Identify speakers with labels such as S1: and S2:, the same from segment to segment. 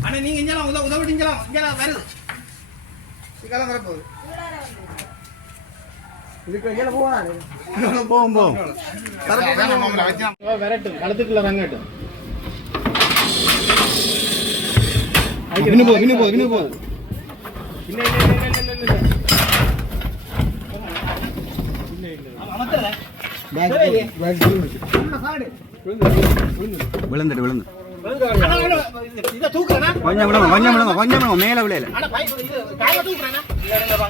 S1: அண்ணா நீங்க இஞ்சலாம் உதவ உதவிட்டு இஞ்சலாம் இஞ்சலாம் வருது
S2: இதுக்கெல்லாம் வரப்போகுது.
S3: போவோம் போவோம்.
S4: விரட்டும். களத்துக்குள்ள ரங்கட்டும் வினு போ வினு போ வினு போ. விழுந்துட்டு விழுந்து. கொஞ்சம் விழுங்க கொஞ்சம் விழுங்க கொஞ்சம் விழுங்க. மேல விளையல
S1: அண்ணா பை இது காலை தூக்குறேண்ணா இல்ல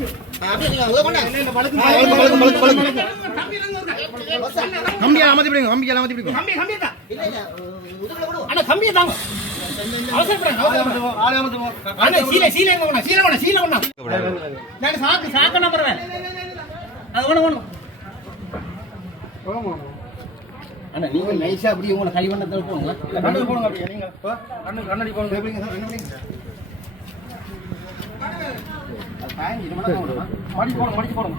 S1: இல்ல
S4: அமர்த்தி பிடிங்க அமர்த்தி பிடிங்க
S1: கம்பி கம்பி தான் அண்ணா கம்பியை தாங்க அண்ணா சாக்கு அது ஒண்ணு ஒண்ணு
S4: அண்ணா நீங்க நைஸா அப்படியே உங்களை கை பண்ணத்துல போங்க
S2: கண்ணு போடுங்க அப்படியே நீங்க கண்ணு கண்ணாடி போடுங்க. மடிச்சு போடுங்க மடிச்சு போடுங்க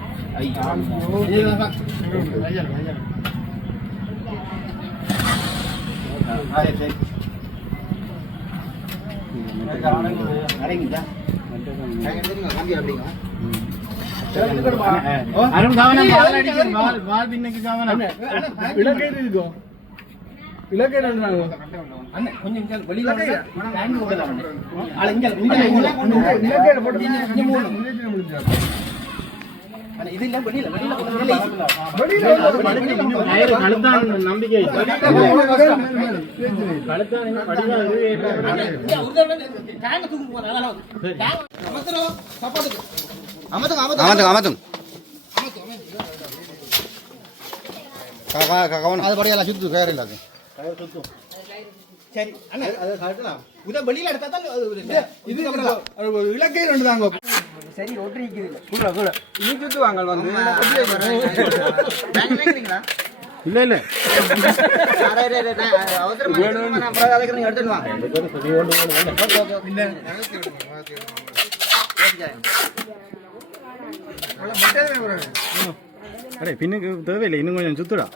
S4: அருண் கவனம் பால் அடிக்கும் பால் பால் கவனம்
S2: இருக்கும் இலக்கையில் எழுதுறாங்க
S1: அண்ணன் கொஞ்சம் வெளியில இது இல்ல
S2: கழுத்தான் நம்பிக்கை. கழுத்தான்
S4: அமர்த்துங்க அமர்த்துங்க கவனம். அது படியெல்லாம் சுத்து கயிறு இல்லாது.
S1: சரி அண்ணா. அது கரெக்டா உத வெளியில எடுத்தா தான் இது.
S2: இது அது ஒரு இலக்கையில் எழுதுறாங்க
S4: இல்ல இல்ல. அரே பின்னுக்கு தேவையில்லை. இன்னும் கொஞ்சம் சுத்துடா.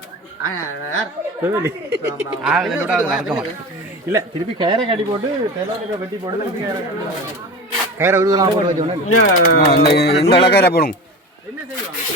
S4: இல்ல திருப்பி கயிறை கட்டி போட்டு வெட்டி கயிறை கட்டி போட்டு. கயிறை வச்சோன்னே இந்த இலக்கயிறை போடுங்க. என்ன செய்வாங்க?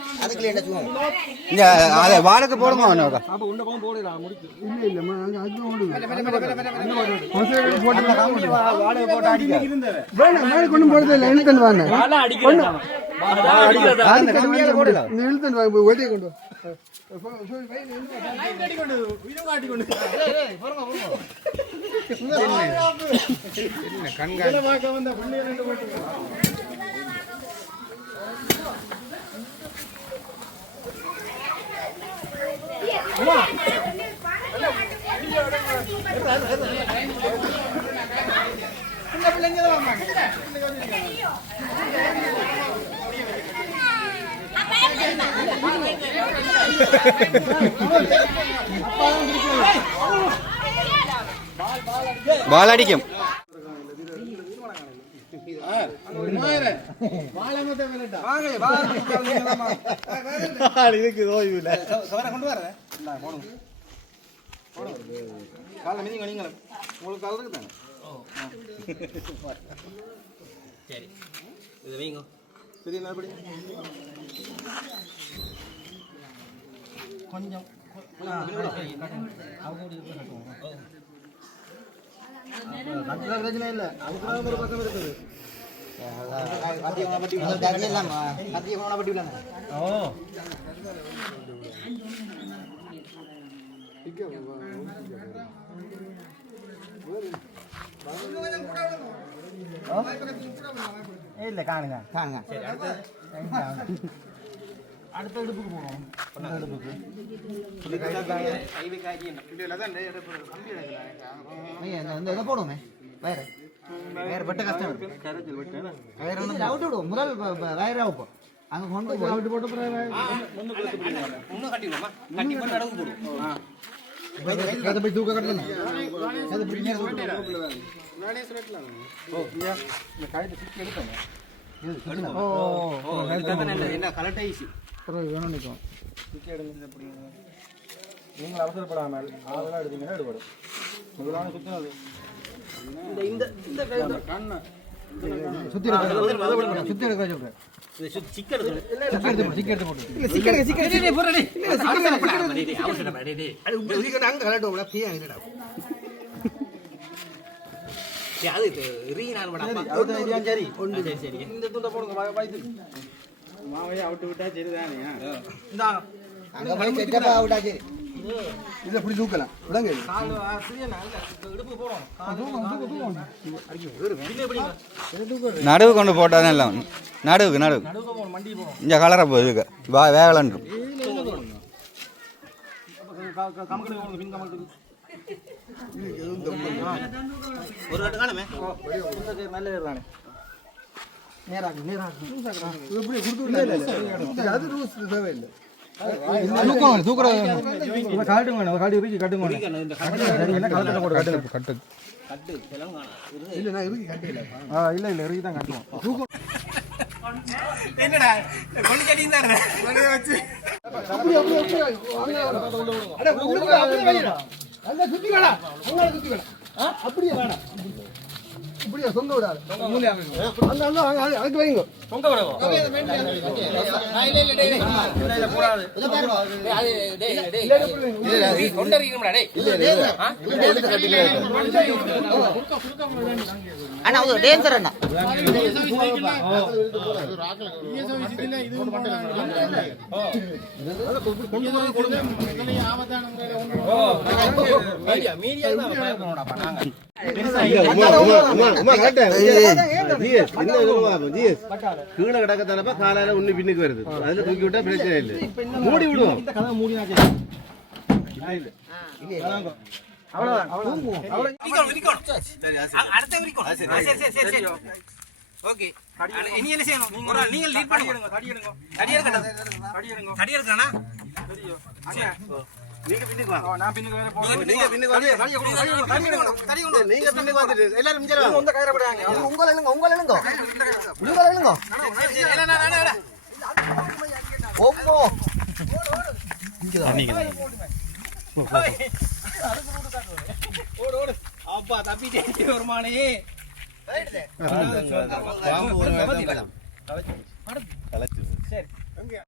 S4: இதுக்குள்ள போடாம உள்ள பின்னுக்கு வாழை உதரட்டும் வேணும் அதுக்கு என்ன அடிக்குமா இங்க அதை வாழைக்கு போடுங்க அவனோட
S2: இல்ல, இல்ல, அது ஓடுது. மசேரி போட்டு வாழையை போட்டு அடிக்க வேணாம், மேல கொண்டு போடுறது இல்லை, வாங்க.
S1: போடல நீ வாங்க, கொண்டு வா. சொல்லு,
S2: சொல்லு, வை, இழுத்து
S4: வா. பால் அடிக்கும் இதுக்கு ஓய்வு இல்ல
S1: சவரை கொண்டு வர
S2: போடுங்க போடுங்க காலை மிதிங்க நீங்களும் உங்களுக்கு கால் இருக்கு தானே
S1: சரி இது வைங்க
S2: சரி மறுபடி கொஞ்சம் பிரச்சனை இல்லை அதுக்கு ஒரு பக்கம் இருக்குது அதிகமாக பட்டி அதிகமாக பட்டி
S4: இல்ல காணுங்க. காணுங்க.
S2: அடுத்த. எடுப்புக்கு போவோம்.
S4: இந்த இதை போடுவோமே? வேற வேற வெட்ட. கஷ்டம். வேற ஒன்றும் அவுட்டு விடுவோம். முதல் வ- வ- வேற வைப்போம் அங்க கொண்டு போய் அவுட்டு போட்ட
S1: இன்னும் கட்டிடுவோமா கட்டி போட்டு அடகு போடுவோம்
S4: அதை போய் தூக்க கட்டணும் அது. ஓ
S1: என்ன கலெக்ட் ஆயிடுச்சு பிறகு வேணும் நிற்கும்
S2: நீங்கள் அவசரப்படாமல் அதெல்லாம் எடுத்தீங்கன்னா எடுபடும் முதலான சுத்தினது
S1: இந்த இந்த கண்ணை
S4: சுத்தி எடுக்க சுத்தி எடுக்க சொல்றேன் சிக்கன் சிக்கி எடுத்து போடு சிக்கி
S1: எடுத்து போட்டு
S2: மாவையை அவுட்டு விட்டா சரிதானே?
S4: அங்க போய் செட்டப்பா விட்டாச்சு இதை இப்படி தூக்கலாம். விடங்க நடுவு கொண்டு போட்டால் தான் எல்லாம். நடுவுக்கு நடுவு இந்த கலரை போகுது வா வேகலன்றும்
S1: ஒரு கட்டு காணுமே.
S2: இப்படி கொடுத்து அது ரூல்ஸ் தேவையில்லை
S4: தூக்கம் தூக்குறது காட்டுங்க வேணும் காட்டி. இறுக்கி கட்டுங்க வேணும் சரி என்ன கலக்கட்ட போட்டு கட்டு கட்டு.
S2: இல்லை நான் இறுக்கி கட்டையில ஆ இல்லை இல்லை இறுக்கி தான் கட்டுவோம்.
S1: என்னடா கொண்டு கட்டியும் தான்
S4: அப்படி அப்படி அப்படியே அப்படியே அப்படியே அப்படியே வைடா அங்க சுத்தி வேடா அங்க சுத்தி வேடா அப்படியே வேடா. இப்படியா சொந்த விடாது. அங்க அங்க அதுக்கு வைங்க.
S1: பொங்க விடவோ? அண்ணா அது டேஞ்சர் அண்ணா
S4: கீழே கிடக்கத்தானப்ப காலையில ஒண்ணு பின்னுக்கு வருது. அதுல தூக்கி விட்டா பிரச்சனை இல்லை மூடி விடுவோம்.
S1: ஓகே. இனி என்ன செய்யணும்? நீங்க லீட் தடி எடுங்க. தடி தடி எடுங்க. தடி நீங்க பின்னுக்கு
S2: வாங்க நான் பின்னுக்கு வேற
S1: நீங்க பின்னுக்கு நீங்க பின்னுக்கு வந்துட்டு எல்லாரும் மிஞ்சல
S4: உங்க எழுங்க
S1: அப்பா தப்பிட்டே வருமானே